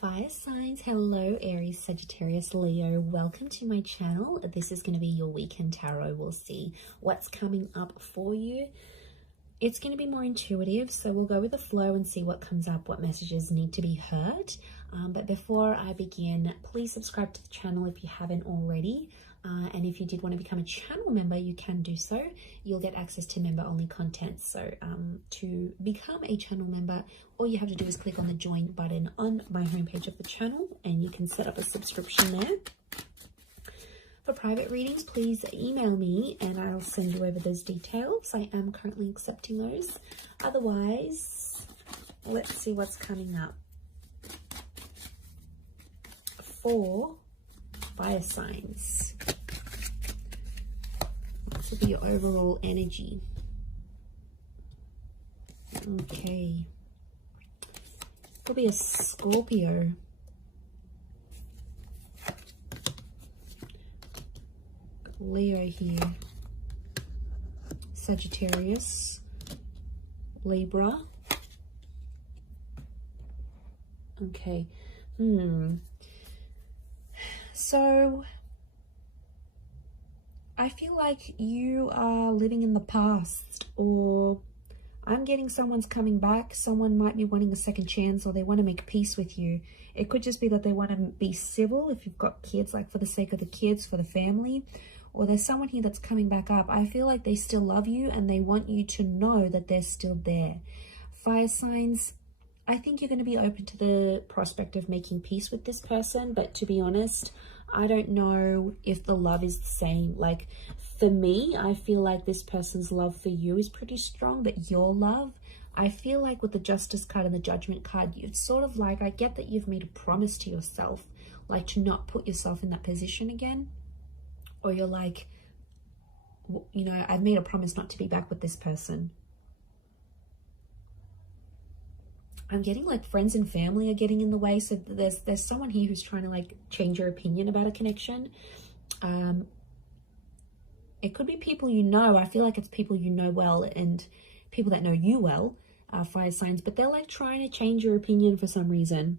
Fire signs, hello Aries, Sagittarius, Leo. Welcome to my channel. This is going to be your weekend tarot. We'll see what's coming up for you. It's going to be more intuitive, so we'll go with the flow and see what comes up, what messages need to be heard. But before I begin, please subscribe to the channel if you haven't already. And if you did want to become a channel member, you can do so. You'll get access to member-only content. So to become a channel member, all you have to do is click on the join button on my homepage of the channel, and you can set up a subscription there. For private readings, please email me and I'll send you over those details. I am currently accepting those. Otherwise, let's see what's coming up for fire signs. This will be your overall energy. Okay. Could be a Scorpio. Leo here. Sagittarius. Libra. Okay. So I feel like you are living in the past, or I'm getting someone's coming back. Someone might be wanting a second chance, or they want to make peace with you. It could just be that they want to be civil if you've got kids, like for the sake of the kids, for the family. Or there's someone here that's coming back up. I feel like they still love you and they want you to know that they're still there. Fire signs, I think you're going to be open to the prospect of making peace with this person. But to be honest, I don't know if the love is the same. Like for me, I feel like this person's love for you is pretty strong, but your love, I feel like with the Justice card and the Judgment card, it's sort of like, I get that you've made a promise to yourself, like to not put yourself in that position again. Or you're like, you know, I've made a promise not to be back with this person. I'm getting like friends and family are getting in the way. So there's someone here who's trying to like change your opinion about a connection. It could be people you know. I feel like it's people you know well and people that know you well, fire signs. But they're like trying to change your opinion for some reason.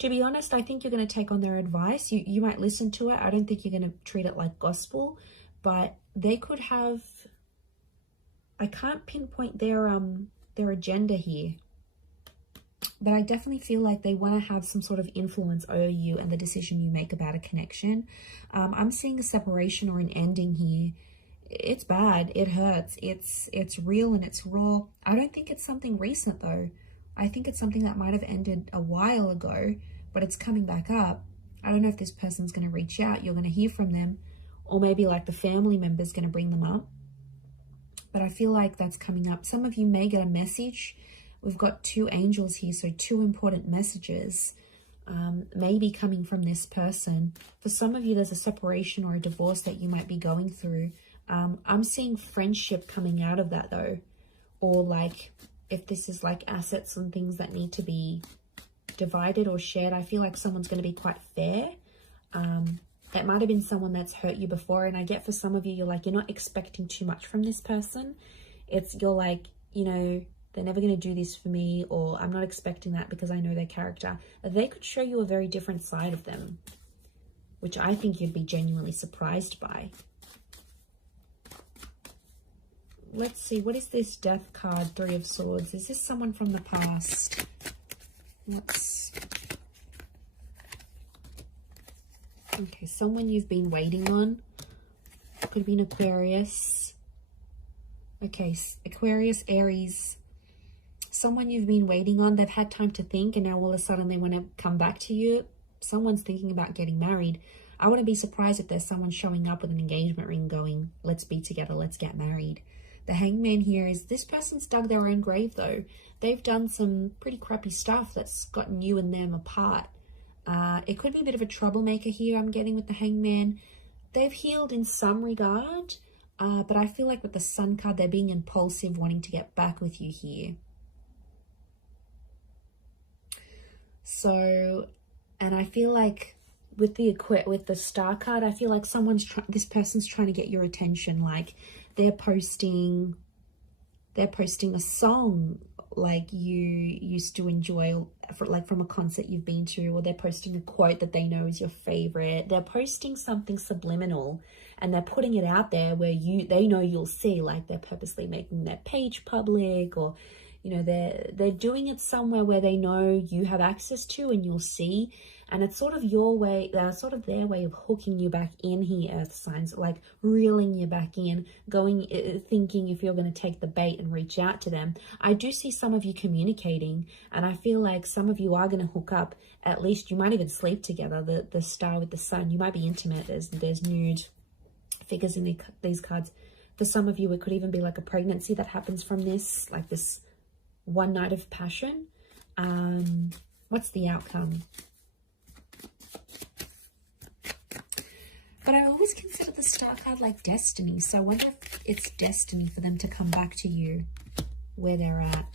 To be honest, I think you're going to take on their advice. You might listen to it. I don't think you're going to treat it like gospel. But they could have... I can't pinpoint their agenda here. But I definitely feel like they want to have some sort of influence over you and the decision you make about a connection. I'm seeing a separation or an ending here. It's bad. It hurts. It's real and it's raw. I don't think it's something recent though. I think it's something that might have ended a while ago, but it's coming back up. I don't know if this person's going to reach out. You're going to hear from them, or maybe like the family member's going to bring them up. But I feel like that's coming up. Some of you may get a message. We've got two angels here, so two important messages maybe coming from this person. For some of you, there's a separation or a divorce that you might be going through. I'm seeing friendship coming out of that though, or like if this is like assets and things that need to be divided or shared, I feel like someone's going to be quite fair. It might have been someone that's hurt you before, and I get for some of you, you're like, you're not expecting too much from this person. You're like, you know, they're never going to do this for me, or I'm not expecting that because I know their character. They could show you a very different side of them, which I think you'd be genuinely surprised by. Let's see, what is this Death card, Three of Swords? Is this someone from the past? Okay, someone you've been waiting on. Could be an Aquarius. Okay, Aquarius, Aries. Someone you've been waiting on. They've had time to think, and now all of a sudden they want to come back to you. Someone's thinking about getting married. I wouldn't be surprised if there's someone showing up with an engagement ring going, let's be together, let's get married. The Hangman here is this person's dug their own grave though. They've done some pretty crappy stuff that's gotten you and them apart. It could be a bit of a troublemaker here I'm getting with the Hangman. They've healed in some regard, but I feel like with the Sun card, they're being impulsive, wanting to get back with you here. So, and I feel like with the Star card, I feel like this person's trying to get your attention. Like they're posting a song like you used to enjoy, like from a concert you've been to, or they're posting a quote that they know is your favorite. They're posting something subliminal and they're putting it out there where they know you'll see, like they're purposely making their page public, or you know, they're doing it somewhere where they know you have access to and you'll see. And it's sort of your way, sort of their way of hooking you back in here, earth signs, like reeling you back in, thinking if you're going to take the bait and reach out to them. I do see some of you communicating, and I feel like some of you are going to hook up. At least you might even sleep together. The star with the sun, you might be intimate. There's nude figures in these cards. For some of you, it could even be like a pregnancy that happens from this, like this one night of passion. What's the outcome? But I always consider the star card like destiny. So I wonder if it's destiny for them to come back to you where they're at.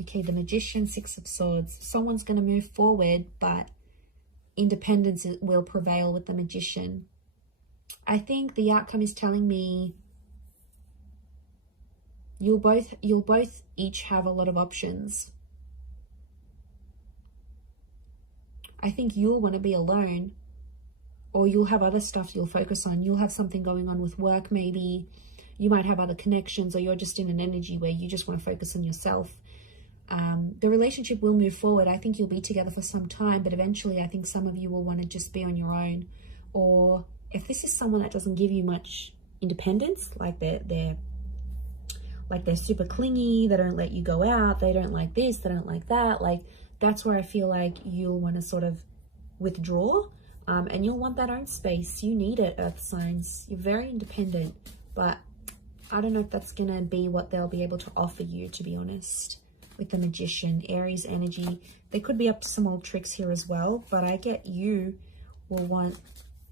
Okay, the Magician, Six of Swords. Someone's going to move forward, but independence will prevail with the Magician. I think the outcome is telling me you'll both each have a lot of options. I think you'll want to be alone, or you'll have other stuff you'll focus on. You'll have something going on with work, maybe. You might have other connections, or you're just in an energy where you just want to focus on yourself. The relationship will move forward. I think you'll be together for some time, but eventually I think some of you will want to just be on your own. Or if this is someone that doesn't give you much independence, like they're super clingy, they don't let you go out, they don't like this, they don't like that, like that's where I feel like you'll want to sort of withdraw. And you'll want that own space. You need it, earth signs. You're very independent, but I don't know if that's going to be what they'll be able to offer you, to be honest. With the Magician, Aries energy, they could be up to some old tricks here as well, but I get you will want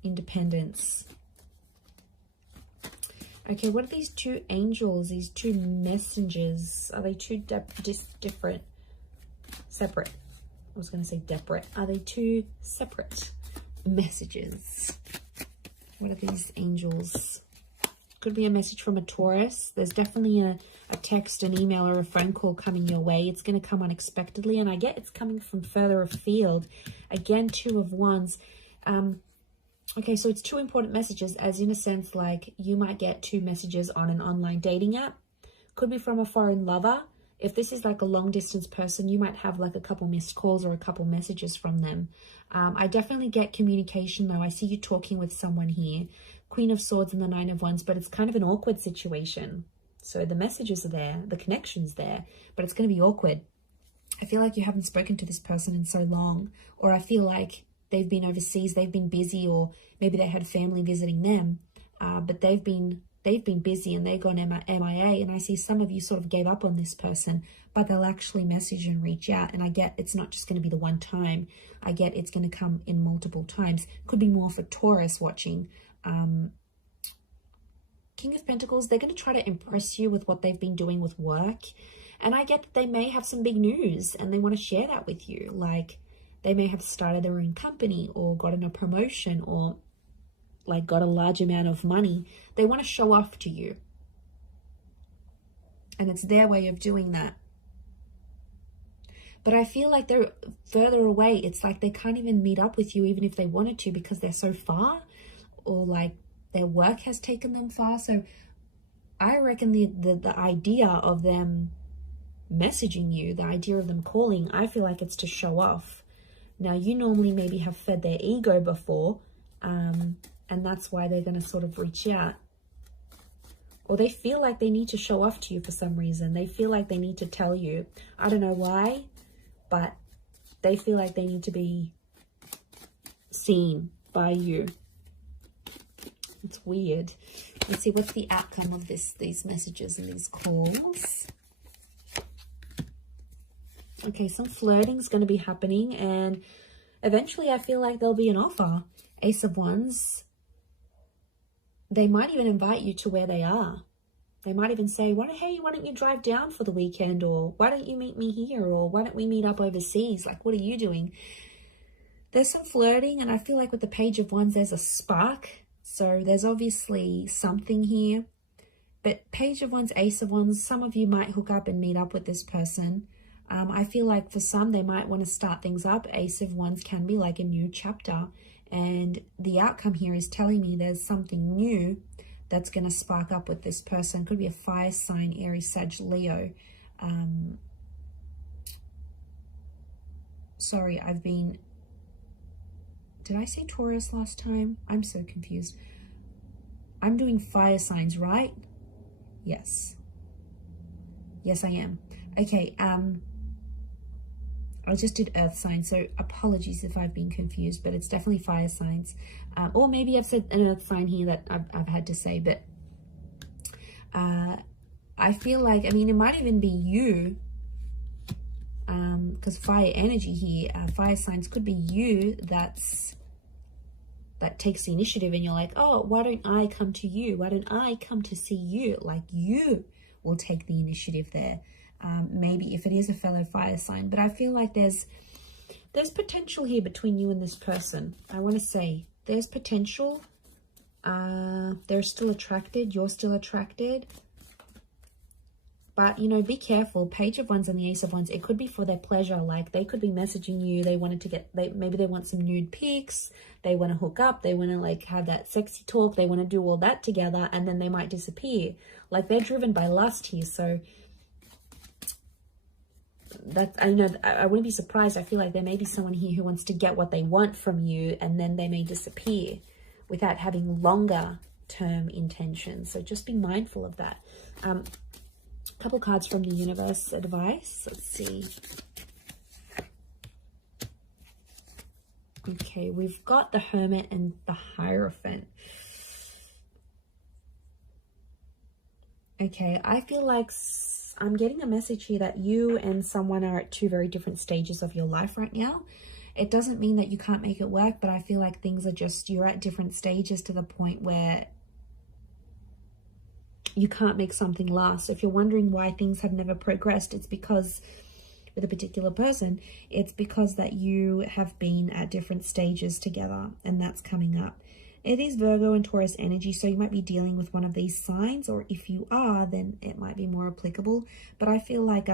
independence. Okay, what are these two angels, these two messengers? Are they two different? Separate. I was going to say separate. Are they two separate messages? What are these angels? Could be a message from a Taurus. There's definitely a text, an email, or a phone call coming your way. It's going to come unexpectedly, and I get it's coming from further afield. Again, Two of Wands. Okay, so it's two important messages, as in a sense, like you might get two messages on an online dating app. Could be from a foreign lover. If this is like a long distance person, you might have like a couple missed calls or a couple messages from them. I definitely get communication though. I see you talking with someone here. Queen of Swords and the Nine of Wands, but it's kind of an awkward situation. So the messages are there, the connection's there, but it's going to be awkward. I feel like you haven't spoken to this person in so long, or I feel like they've been overseas, they've been busy, or maybe they had family visiting them, but they've been busy and they've gone MIA, and I see some of you sort of gave up on this person, but they'll actually message and reach out, and I get it's not just going to be the one time. I get it's going to come in multiple times. Could be more for Taurus watching. King of Pentacles, they're going to try to impress you with what they've been doing with work, and I get that they may have some big news and they want to share that with you. Like they may have started their own company or gotten a promotion or like got a large amount of money. They want to show off to you, and it's their way of doing that. But I feel like they're further away. It's like they can't even meet up with you even if they wanted to, because they're so far, or like their work has taken them far. So I reckon the idea of them messaging you, the idea of them calling, I feel like it's to show off. Now, you normally maybe have fed their ego before, and that's why they're going to sort of reach out. Or they feel like they need to show off to you for some reason. They feel like they need to tell you. I don't know why, but they feel like they need to be seen by you. It's weird. Let's see, what's the outcome of these messages and these calls? Okay, some flirting is going to be happening, and eventually I feel like there'll be an offer. Ace of Wands. They might even invite you to where they are. They might even say, hey, why don't you drive down for the weekend? Or why don't you meet me here? Or why don't we meet up overseas? Like, what are you doing? There's some flirting, and I feel like with the Page of Wands, there's a spark. So there's obviously something here. But Page of Wands, Ace of Wands, some of you might hook up and meet up with this person. I feel like for some, they might want to start things up. Ace of Wands can be like a new chapter. And the outcome here is telling me there's something new that's going to spark up with this person. Could be a fire sign, Aries, Sag, Leo. Sorry, did I say Taurus last time? I'm so confused. I'm doing fire signs, right? Yes. Yes, I am. Okay, I just did earth signs, so apologies if I've been confused, but it's definitely fire signs. Or maybe I've said an earth sign here that I've had to say, but I feel like, I mean, it might even be you, because fire energy here, fire signs could be you that takes the initiative, and you're like, oh, why don't I come to you? Why don't I come to see you? Like, you will take the initiative there. Maybe if it is a fellow fire sign, but I feel like there's potential here between you and this person. I want to say there's potential. They're still attracted. You're still attracted. But, you know, be careful. Page of Wands and the Ace of Wands, it could be for their pleasure. Like, they could be messaging you. They wanted to maybe they want some nude pics. They want to hook up. They want to, like, have that sexy talk. They want to do all that together, and then they might disappear. Like, they're driven by lust here. So, I know, I wouldn't be surprised. I feel like there may be someone here who wants to get what they want from you, and then they may disappear without having longer term intentions. So just be mindful of that. Couple cards from the universe advice. Let's see. Okay, we've got the Hermit and the Hierophant. Okay, I feel like I'm getting a message here that you and someone are at two very different stages of your life right now. It doesn't mean that you can't make it work, but I feel like things are just, you're at different stages to the point where you can't make something last. So if you're wondering why things have never progressed, it's because with a particular person, it's because that you have been at different stages together, and that's coming up. It is Virgo and Taurus energy, so you might be dealing with one of these signs, or if you are, then it might be more applicable. But I feel like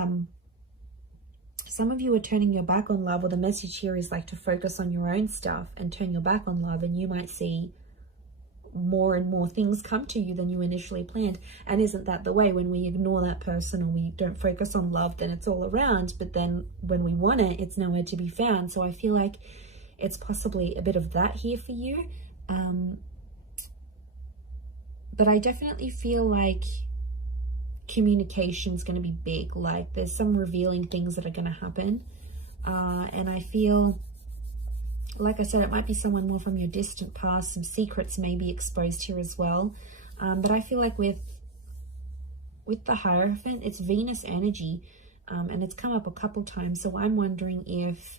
some of you are turning your back on love, or the message here is like to focus on your own stuff and turn your back on love, and you might see more and more things come to you than you initially planned. And isn't that the way? When we ignore that person or we don't focus on love, then it's all around, but then when we want it, it's nowhere to be found. So I feel like it's possibly a bit of that here for you. But I definitely feel like communication is going to be big. Like, there's some revealing things that are going to happen. And I feel, like I said, it might be someone more from your distant past. Some secrets may be exposed here as well. But I feel like with the Hierophant, it's Venus energy. And it's come up a couple times. So I'm wondering if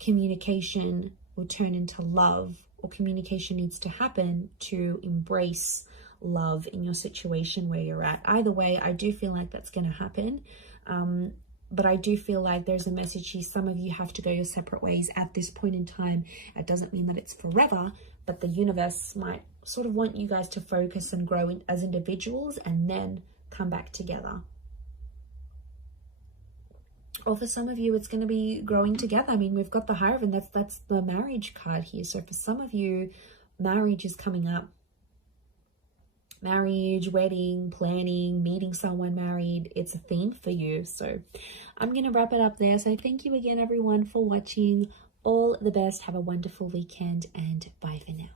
communication will turn into love, or communication needs to happen to embrace love in your situation where you're at. Either way, I do feel like that's going to happen. But I do feel like there's a message here. Some of you have to go your separate ways at this point in time. It doesn't mean that it's forever, but the universe might sort of want you guys to focus and grow as individuals and then come back together. Or for some of you, it's going to be growing together. I mean, we've got the Hierophant. That's the marriage card here. So for some of you, marriage is coming up. Marriage, wedding, planning, meeting someone married. It's a theme for you. So I'm going to wrap it up there. So thank you again, everyone, for watching. All the best. Have a wonderful weekend, and bye for now.